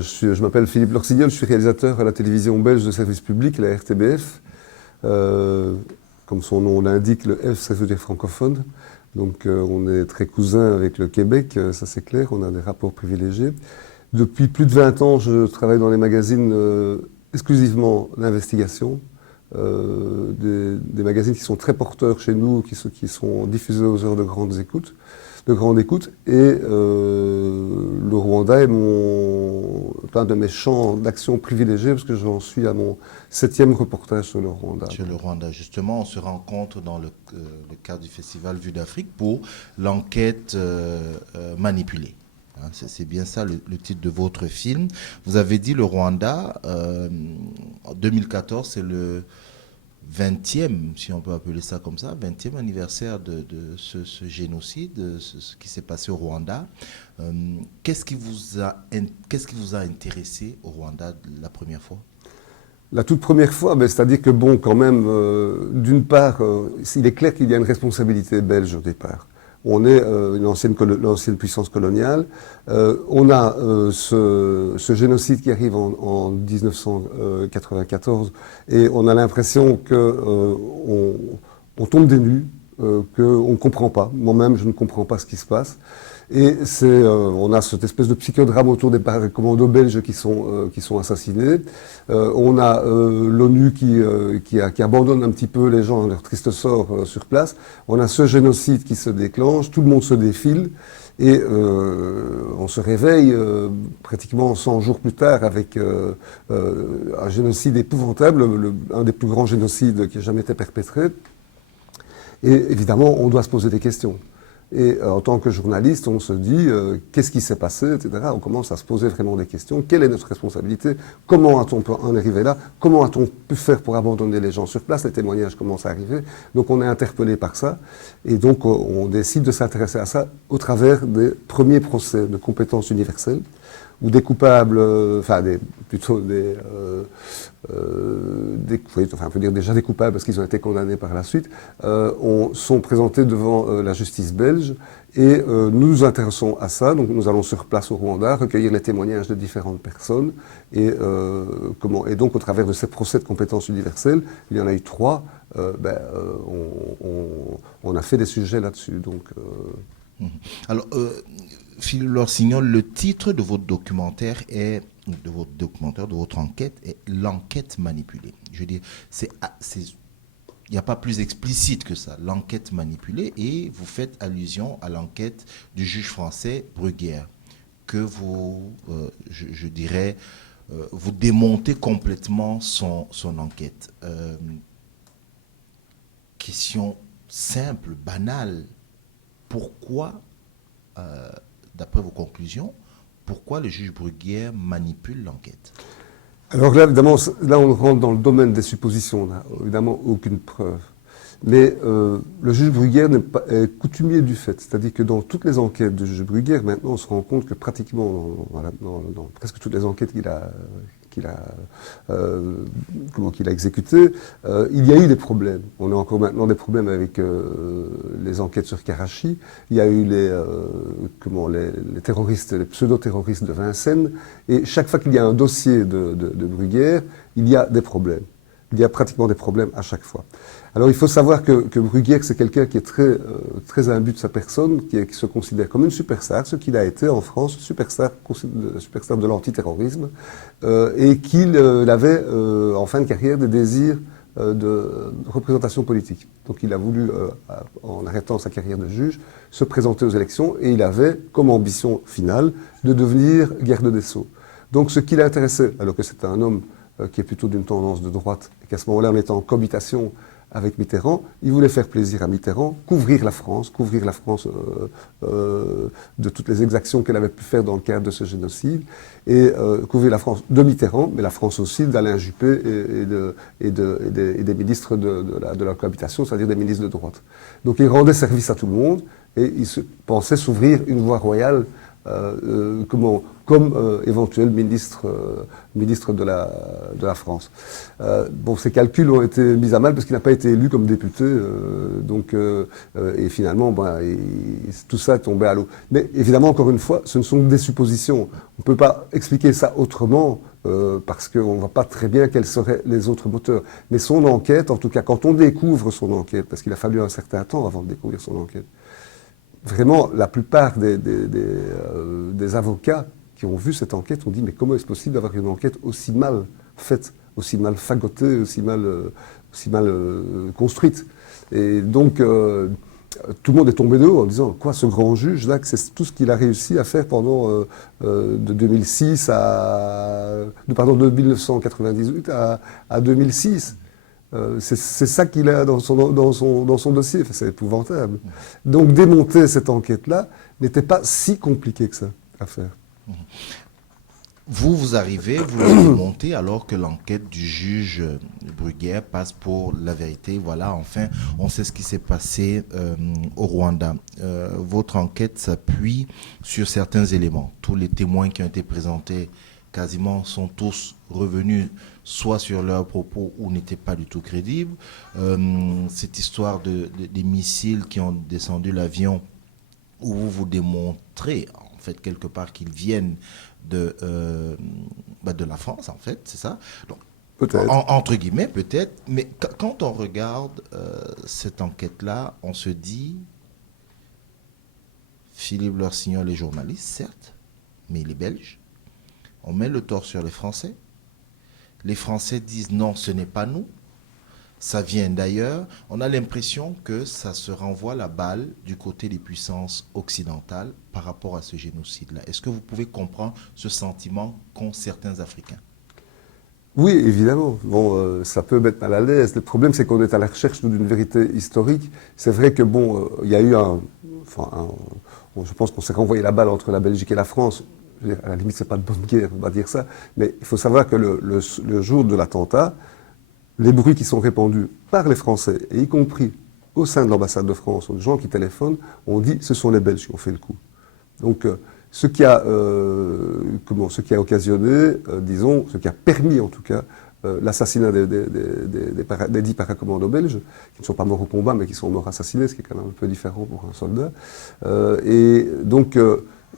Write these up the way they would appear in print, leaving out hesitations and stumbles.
Je m'appelle Philippe Lorsignol, je suis réalisateur à la télévision belge de service public, la RTBF. Comme son nom l'indique, le F, ça veut dire francophone. Donc on est très cousins avec le Québec, ça c'est clair, on a des rapports privilégiés. Depuis plus de 20 ans, je travaille dans les magazines exclusivement d'investigation. Des magazines qui sont très porteurs chez nous, qui sont diffusés aux heures de grande écoute. Et le Rwanda est un de mes champs d'action privilégiés parce que j'en suis à mon 7e reportage sur le Rwanda. Sur le Rwanda, justement, on se rencontre dans le cadre du festival Vue d'Afrique pour l'enquête manipulée. Hein, c'est bien ça le titre de votre film. Vous avez dit le Rwanda, en 2014, c'est le 20e, si on peut appeler ça comme ça, 20e anniversaire de ce génocide, ce qui s'est passé au Rwanda. Qu'est-ce qui vous a intéressé au Rwanda la première fois? La toute première fois, c'est-à-dire que bon, quand même, d'une part, il est clair qu'il y a une responsabilité belge au départ. On est l'ancienne puissance coloniale. On a ce génocide qui arrive en 1994 et on a l'impression qu'on tombe des nues, qu'on ne comprend pas. Moi-même, je ne comprends pas ce qui se passe. Et on a cette espèce de psychodrame autour des commandos belges qui sont assassinés. On a l'ONU qui abandonne un petit peu les gens à leur triste sort sur place. On a ce génocide qui se déclenche, tout le monde se défile. Et on se réveille pratiquement 100 jours plus tard avec un génocide épouvantable, un des plus grands génocides qui ait jamais été perpétré. Et évidemment, on doit se poser des questions. Et en tant que journaliste, on se dit qu'est-ce qui s'est passé, etc. On commence à se poser vraiment des questions. Quelle est notre responsabilité? Comment a-t-on pu en arriver là? Comment a-t-on pu faire pour abandonner les gens sur place? Les témoignages commencent à arriver. Donc on est interpellé par ça. Et donc on décide de s'intéresser à ça au travers des premiers procès de compétences universelles, où des coupables, on peut dire déjà des coupables parce qu'ils ont été condamnés par la suite, sont présentés devant la justice belge et nous nous intéressons à ça. Donc nous allons sur place au Rwanda recueillir les témoignages de différentes personnes et donc au travers de ces procès de compétences universelles, il y en a eu 3, on a fait des sujets là-dessus. Donc, Alors, Philippe Lorsignol, le titre de votre documentaire de votre enquête est l'enquête manipulée. Je veux dire, il n'y a pas plus explicite que ça, l'enquête manipulée, et vous faites allusion à l'enquête du juge français Bruguière, que vous, je dirais, vous démontez complètement son enquête. Question simple, banale, pourquoi, d'après vos conclusions, pourquoi le juge Bruguière manipule l'enquête? Alors là, évidemment, là on rentre dans le domaine des suppositions, on n'a évidemment aucune preuve. Mais le juge Bruguière est coutumier du fait, c'est-à-dire que dans toutes les enquêtes du juge Bruguière, maintenant on se rend compte que pratiquement dans presque toutes les enquêtes qu'il a exécutées, il y a eu des problèmes. On a encore maintenant des problèmes avec les enquêtes sur Karachi. Il y a eu les terroristes, les pseudo-terroristes de Vincennes. Et chaque fois qu'il y a un dossier de Bruguière, il y a des problèmes. Il y a pratiquement des problèmes à chaque fois. Alors il faut savoir que Bruguière, c'est quelqu'un qui est très imbu de sa personne, qui se considère comme une superstar, ce qu'il a été en France, superstar de l'antiterrorisme, et qu'il avait en fin de carrière des désirs de représentation politique. Donc il a voulu, en arrêtant sa carrière de juge, se présenter aux élections, et il avait comme ambition finale de devenir garde des Sceaux. Donc ce qui l'intéressait, alors que c'était un homme qui est plutôt d'une tendance de droite, et qu'à ce moment-là, on était en cohabitation avec Mitterrand, il voulait faire plaisir à Mitterrand, couvrir la France de toutes les exactions qu'elle avait pu faire dans le cadre de ce génocide, et couvrir la France de Mitterrand, mais la France aussi d'Alain Juppé et des ministres de la cohabitation, c'est-à-dire des ministres de droite. Donc il rendait service à tout le monde, et il pensait s'ouvrir une voie royale comme éventuel ministre de la France. Bon, ces calculs ont été mis à mal parce qu'il n'a pas été élu comme député, et finalement, tout ça est tombé à l'eau. Mais évidemment, encore une fois, ce ne sont que des suppositions. On ne peut pas expliquer ça autrement. Parce qu'on ne voit pas très bien quels seraient les autres moteurs. Mais son enquête, en tout cas, quand on découvre son enquête, parce qu'il a fallu un certain temps avant de découvrir son enquête, vraiment, la plupart des avocats qui ont vu cette enquête ont dit « Mais comment est-ce possible d'avoir une enquête aussi mal faite, aussi mal fagotée, aussi mal construite ?» Et donc, tout le monde est tombé de haut en disant « Quoi, ce grand juge, là, c'est tout ce qu'il a réussi à faire pendant de 2006 de 1998 à 2006 ?» C'est ça qu'il a dans son dossier. Enfin, c'est épouvantable. Donc démonter cette enquête-là n'était pas si compliqué que ça à faire. Vous arrivez, vous la démontez alors que l'enquête du juge Bruguière passe pour la vérité. Voilà, enfin, on sait ce qui s'est passé au Rwanda. Votre enquête s'appuie sur certains éléments. Tous les témoins qui ont été présentés quasiment sont tous revenus soit sur leurs propos ou n'étaient pas du tout crédibles. Cette histoire des missiles qui ont descendu l'avion, où vous démontrez en fait quelque part qu'ils viennent de la France, en fait, c'est ça. Donc, peut-être. Entre guillemets, peut-être. Mais quand on regarde cette enquête-là, on se dit, Philippe Lorsignol est journaliste, certes, mais il est belge. On met le tort sur les Français. Les Français disent non, ce n'est pas nous. Ça vient d'ailleurs. On a l'impression que ça se renvoie la balle du côté des puissances occidentales par rapport à ce génocide-là. Est-ce que vous pouvez comprendre ce sentiment qu'ont certains Africains? Oui, évidemment. Bon, ça peut mettre mal à l'aise. Le problème, c'est qu'on est à la recherche d'une vérité historique. C'est vrai que il y a eu je pense qu'on s'est renvoyé la balle entre la Belgique et la France. Je veux dire, à la limite, c'est pas de bonne guerre, on va dire ça. Mais il faut savoir que le jour de l'attentat, les bruits qui sont répandus par les Français, et y compris au sein de l'ambassade de France, aux gens qui téléphonent, ont dit ce sont les Belges qui ont fait le coup. Donc, ce qui a occasionné, ce qui a permis en tout cas l'assassinat des 10 paracommandos belges, qui ne sont pas morts au combat, mais qui sont morts assassinés, ce qui est quand même un peu différent pour un soldat. Et donc,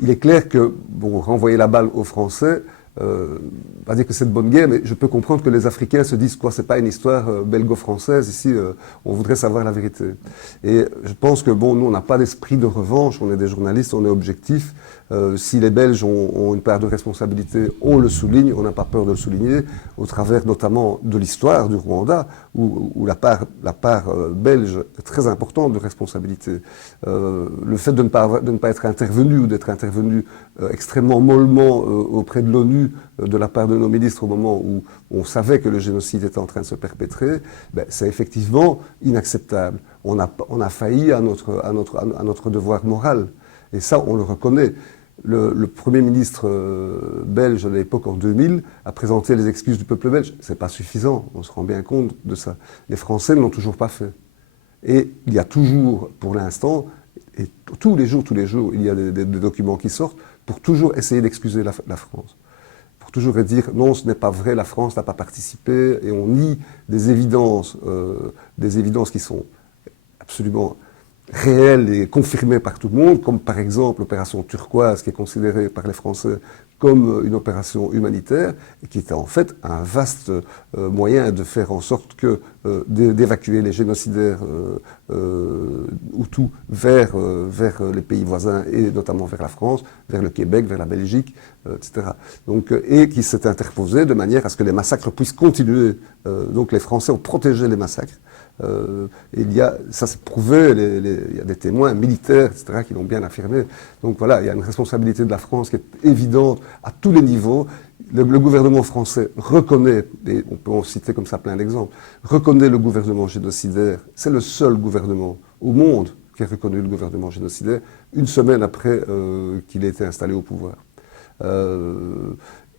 il est clair que, renvoyer la balle aux Français, pas dire que c'est de bonne guerre, mais je peux comprendre que les Africains se disent quoi, c'est pas une histoire belgo-française, ici on voudrait savoir la vérité. Et je pense que nous on n'a pas d'esprit de revanche, on est des journalistes, on est objectifs. Si les Belges ont une part de responsabilité, on le souligne, on n'a pas peur de le souligner, au travers notamment de l'histoire du Rwanda, où la part belge est très importante de responsabilité. Le fait de ne pas être intervenu ou d'être intervenu extrêmement mollement auprès de l'ONU de la part de nos ministres au moment où on savait que le génocide était en train de se perpétrer, c'est effectivement inacceptable. On a failli à notre devoir moral. Et ça, on le reconnaît. Le Premier ministre belge de l'époque, en 2000, a présenté les excuses du peuple belge. Ce n'est pas suffisant, on se rend bien compte de ça. Les Français ne l'ont toujours pas fait. Et il y a toujours, pour l'instant, et tous les jours, il y a des documents qui sortent pour toujours essayer d'excuser la France. Pour toujours dire non, ce n'est pas vrai, la France n'a pas participé, et on nie des évidences qui sont absolument réelles et confirmées par tout le monde, comme par exemple l'opération Turquoise, qui est considérée par les Français comme une opération humanitaire, et qui était en fait un vaste moyen de faire en sorte que d'évacuer les génocidaires Hutus vers les pays voisins, et notamment vers la France, vers le Québec, vers la Belgique, etc. Donc, et qui s'est interposé de manière à ce que les massacres puissent continuer. Donc les Français ont protégé les massacres. Ça c'est prouvé, il y a des témoins militaires, etc., qui l'ont bien affirmé. Donc voilà, il y a une responsabilité de la France qui est évidente à tous les niveaux. Le gouvernement français reconnaît, et on peut en citer comme ça plein d'exemples, reconnaît le gouvernement génocidaire. C'est le seul gouvernement au monde qui a reconnu le gouvernement génocidaire une semaine après qu'il ait été installé au pouvoir.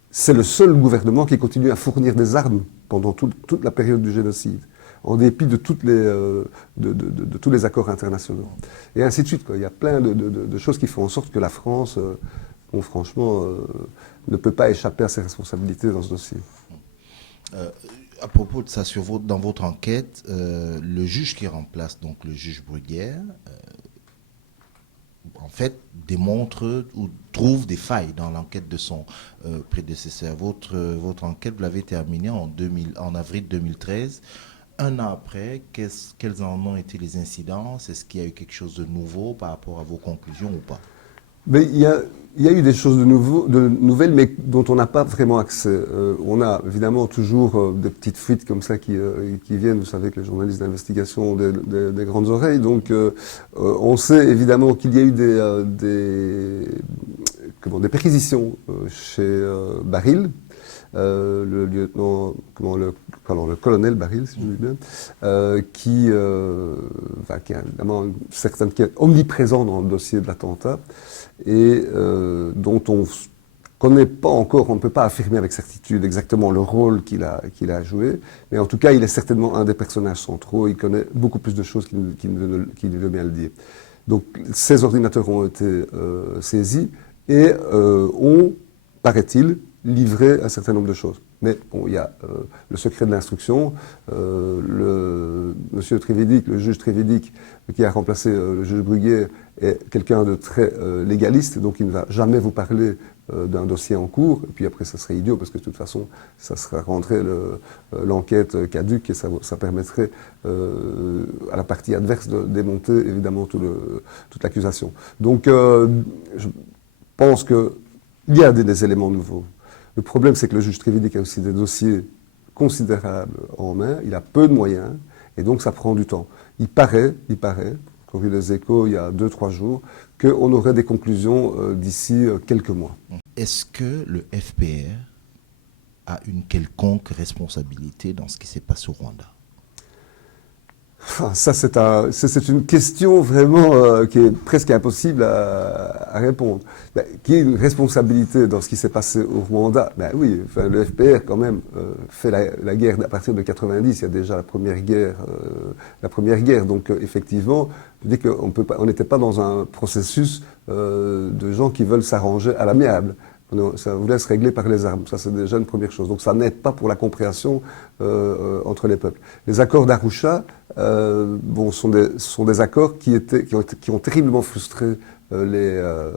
C'est le seul gouvernement qui continue à fournir des armes pendant toute la période du génocide, en dépit de tous les accords internationaux. Et ainsi de suite, quoi. Il y a plein de choses qui font en sorte que la France bon, franchement, ne peut pas échapper à ses responsabilités dans ce dossier. À propos de ça, dans votre enquête, le juge qui remplace donc le juge Bruguière, en fait, démontre ou trouve des failles dans l'enquête de son prédécesseur. Votre enquête, vous l'avez terminée en avril 2013. Un an après, quelles en ont été les incidences? Est-ce qu'il y a eu quelque chose de nouveau par rapport à vos conclusions ou pas? Mais il y a eu des choses de nouvelles, mais dont on n'a pas vraiment accès. On a évidemment toujours des petites fuites comme ça qui viennent. Vous savez que les journalistes d'investigation ont des grandes oreilles. Donc on sait évidemment qu'il y a eu des perquisitions chez Baril. Le lieutenant, le colonel Baril, si je dis bien, qui est évidemment qui est omniprésent dans le dossier de l'attentat et dont on connaît pas encore, on ne peut pas affirmer avec certitude exactement le rôle qu'il a joué, mais en tout cas, il est certainement un des personnages centraux, il connaît beaucoup plus de choses qu'il ne veut bien le dire. Donc, ces ordinateurs ont été saisis et ont, paraît-il, livré un certain nombre de choses. Mais bon, il y a le secret de l'instruction, monsieur Trévidic, le juge Trévidic, qui a remplacé le juge Bruguière, est quelqu'un de très légaliste, donc il ne va jamais vous parler d'un dossier en cours, et puis après ça serait idiot, parce que de toute façon, ça serait rentrer l'enquête caduque, et ça permettrait à la partie adverse de démonter évidemment toute l'accusation. Donc je pense qu'il y a des éléments nouveaux. Le problème, c'est que le juge Trévidic a aussi des dossiers considérables en main, il a peu de moyens, et donc ça prend du temps. Il paraît, qu'on a eu des échos il y a 2-3 jours, qu'on aurait des conclusions d'ici quelques mois. Est-ce que le FPR a une quelconque responsabilité dans ce qui s'est passé au Rwanda? Ça, c'est une question vraiment qui est presque impossible à répondre. Qui a une responsabilité dans ce qui s'est passé au Rwanda? Oui, le FPR quand même fait la guerre à partir de 90. Il y a déjà la première guerre. Donc effectivement, je dis qu'on n'était pas dans un processus de gens qui veulent s'arranger à l'amiable. Ça voulait se régler par les armes. Ça, c'est déjà une première chose. Donc, ça n'aide pas pour la compréhension entre les peuples. Les accords d'Arusha, sont des accords qui ont terriblement frustré le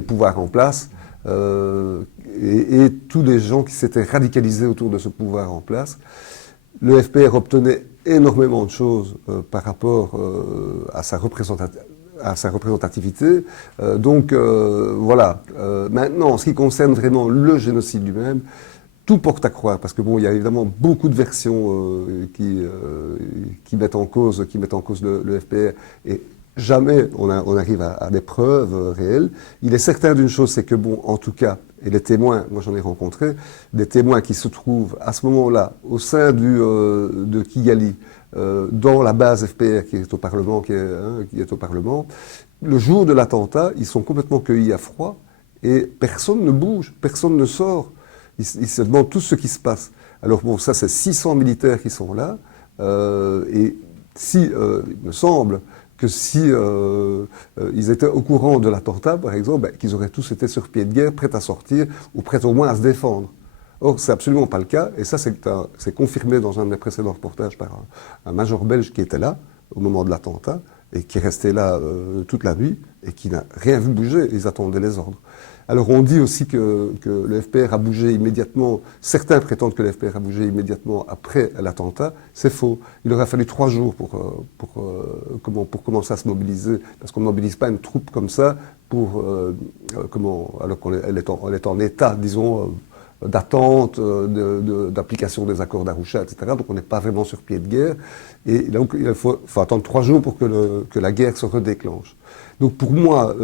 pouvoir en place et tous les gens qui s'étaient radicalisés autour de ce pouvoir en place. Le FPR obtenait énormément de choses par rapport à sa représentativité. Voilà. Maintenant, en ce qui concerne vraiment le génocide lui-même, tout porte à croire, parce que il y a évidemment beaucoup de versions qui mettent en cause le FPR, et jamais on arrive à des preuves réelles. Il est certain d'une chose, c'est que en tout cas, et les témoins, moi j'en ai rencontré, des témoins qui se trouvent à ce moment-là au sein de Kigali, dans la base FPR qui est au Parlement, le jour de l'attentat, ils sont complètement cueillis à froid et personne ne bouge, personne ne sort. Ils se demandent tout ce qui se passe. Alors ça c'est 600 militaires qui sont là, et il me semble que si ils étaient au courant de l'attentat, par exemple, qu'ils auraient tous été sur pied de guerre, prêts à sortir, ou prêts au moins à se défendre. Or, c'est absolument pas le cas, et ça, c'est confirmé dans un des précédents reportages par un major belge qui était là, au moment de l'attentat, et qui est resté là toute la nuit, et qui n'a rien vu bouger, ils attendaient les ordres. Alors, on dit aussi que le FPR a bougé immédiatement, certains prétendent que le FPR a bougé immédiatement après l'attentat, c'est faux. Il aurait fallu 3 jours pour commencer à se mobiliser, parce qu'on ne mobilise pas une troupe comme ça alors qu'elle est en état, disons, d'attente, d'application des accords d'Arusha, etc. Donc on n'est pas vraiment sur pied de guerre. Et donc il faut attendre 3 jours pour que la guerre se redéclenche. Donc pour moi,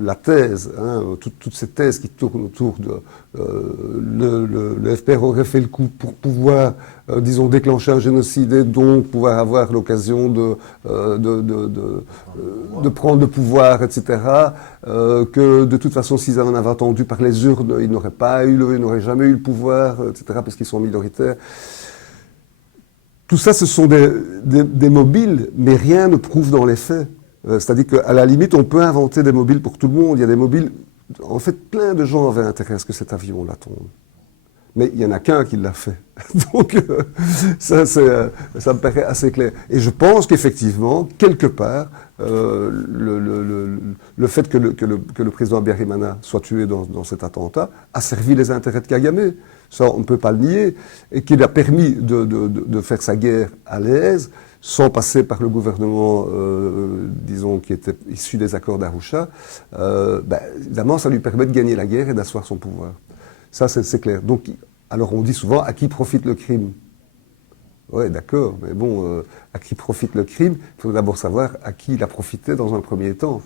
la thèse, toutes ces thèses qui tournent autour de le FPR aurait fait le coup pour pouvoir, disons, déclencher un génocide et donc pouvoir avoir l'occasion de prendre le pouvoir, etc. Que de toute façon, s'ils en avaient entendu par les urnes, ils n'auraient jamais eu le pouvoir, etc. Parce qu'ils sont minoritaires. Tout ça, ce sont des mobiles, mais rien ne prouve dans les faits. C'est-à-dire qu'à la limite, on peut inventer des mobiles pour tout le monde. Il y a des mobiles. En fait, plein de gens avaient intérêt à ce que cet avion-là tombe. Mais il n'y en a qu'un qui l'a fait. Donc, ça me paraît assez clair. Et je pense qu'effectivement, quelque part, le fait que le président Habyarimana soit tué dans cet attentat a servi les intérêts de Kagame. Ça, on ne peut pas le nier. Et qu'il a permis de faire sa guerre à l'aise, sans passer par le gouvernement, disons, qui était issu des accords d'Arusha. Évidemment, ça lui permet de gagner la guerre et d'asseoir son pouvoir. Ça, c'est clair. Donc, alors on dit souvent, à qui profite le crime? Oui, d'accord, mais bon, à qui profite le crime? Il faut d'abord savoir à qui il a profité dans un premier temps.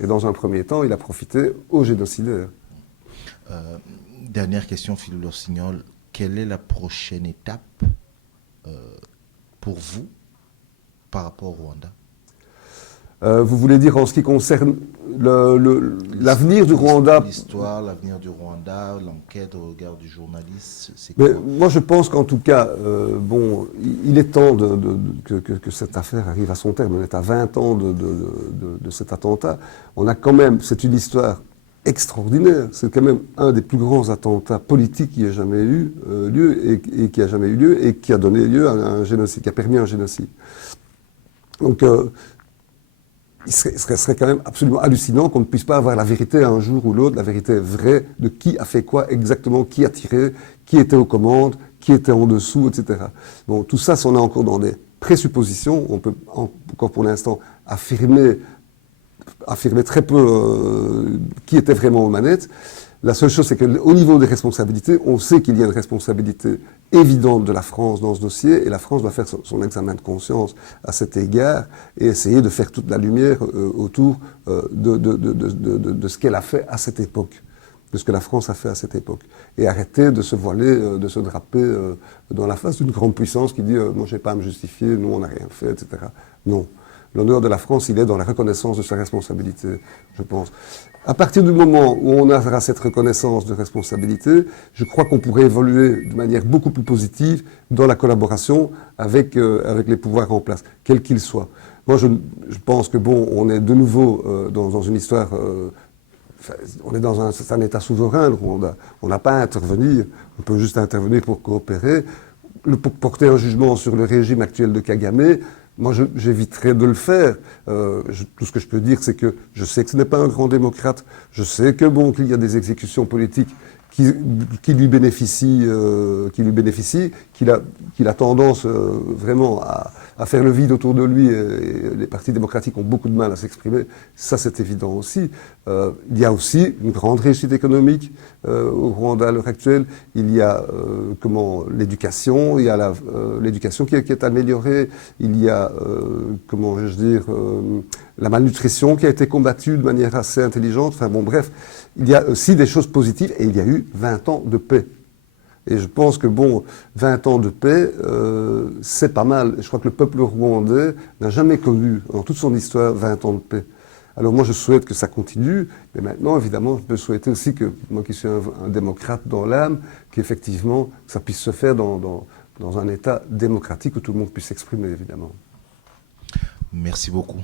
Et dans un premier temps, il a profité aux génocidaires. Dernière question, Philippe Rossignol. Quelle est la prochaine étape pour vous par rapport au Rwanda? Vous voulez dire en ce qui concerne l'avenir du Rwanda? L'histoire, l'avenir du Rwanda, l'enquête au regard du journaliste, c'est quoi? Mais moi, je pense qu'en tout cas, il est temps que cette affaire arrive à son terme. On est à 20 ans de cet attentat. On a quand même, c'est une histoire extraordinaire. C'est quand même un des plus grands attentats politiques qui ait jamais eu lieu et qui a jamais eu lieu et qui a donné lieu à un génocide, qui a permis un génocide. Donc, il serait quand même absolument hallucinant qu'on ne puisse pas avoir la vérité un jour ou l'autre, la vérité vraie de qui a fait quoi exactement, qui a tiré, qui était aux commandes, qui était en dessous, etc. Bon, tout ça, on est encore dans des présuppositions. On peut encore pour l'instant affirmer très peu qui était vraiment aux manettes. La seule chose, c'est qu'au niveau des responsabilités, on sait qu'il y a une responsabilité évidente de la France dans ce dossier, et la France doit faire son examen de conscience à cet égard et essayer de faire toute la lumière autour de ce qu'elle a fait à cette époque, de ce que la France a fait à cette époque, et arrêter de se voiler, de se draper dans la face d'une grande puissance qui dit moi je n'ai pas à me justifier, nous on n'a rien fait, etc. Non. L'honneur de la France, il est dans la reconnaissance de sa responsabilité, je pense. À partir du moment où on aura cette reconnaissance de responsabilité, je crois qu'on pourrait évoluer de manière beaucoup plus positive dans la collaboration avec les pouvoirs en place, quels qu'ils soient. Moi, je pense que on est de nouveau dans une histoire. On est dans un État souverain, le Rwanda. On n'a pas à intervenir. On peut juste intervenir pour coopérer, pour porter un jugement sur le régime actuel de Kagame. Moi, j'éviterais de le faire. Tout ce que je peux dire, c'est que je sais que ce n'est pas un grand démocrate. Je sais que qu'il y a des exécutions politiques qui lui bénéficient, qu'il a tendance vraiment à faire le vide autour de lui. Et les partis démocratiques ont beaucoup de mal à s'exprimer. Ça, c'est évident aussi. Il y a aussi une grande réussite économique au Rwanda à l'heure actuelle. Il y a l'éducation. Il y a l'éducation qui est améliorée. Il y a la malnutrition qui a été combattue de manière assez intelligente. Enfin bon, bref, il y a aussi des choses positives et il y a eu 20 ans de paix. Et je pense que 20 ans de paix, c'est pas mal. Je crois que le peuple rwandais n'a jamais connu, dans toute son histoire, 20 ans de paix. Alors moi, je souhaite que ça continue, mais maintenant, évidemment, je peux souhaiter aussi que, moi qui suis un démocrate dans l'âme, qu'effectivement, ça puisse se faire dans un État démocratique où tout le monde puisse s'exprimer, évidemment. Merci beaucoup.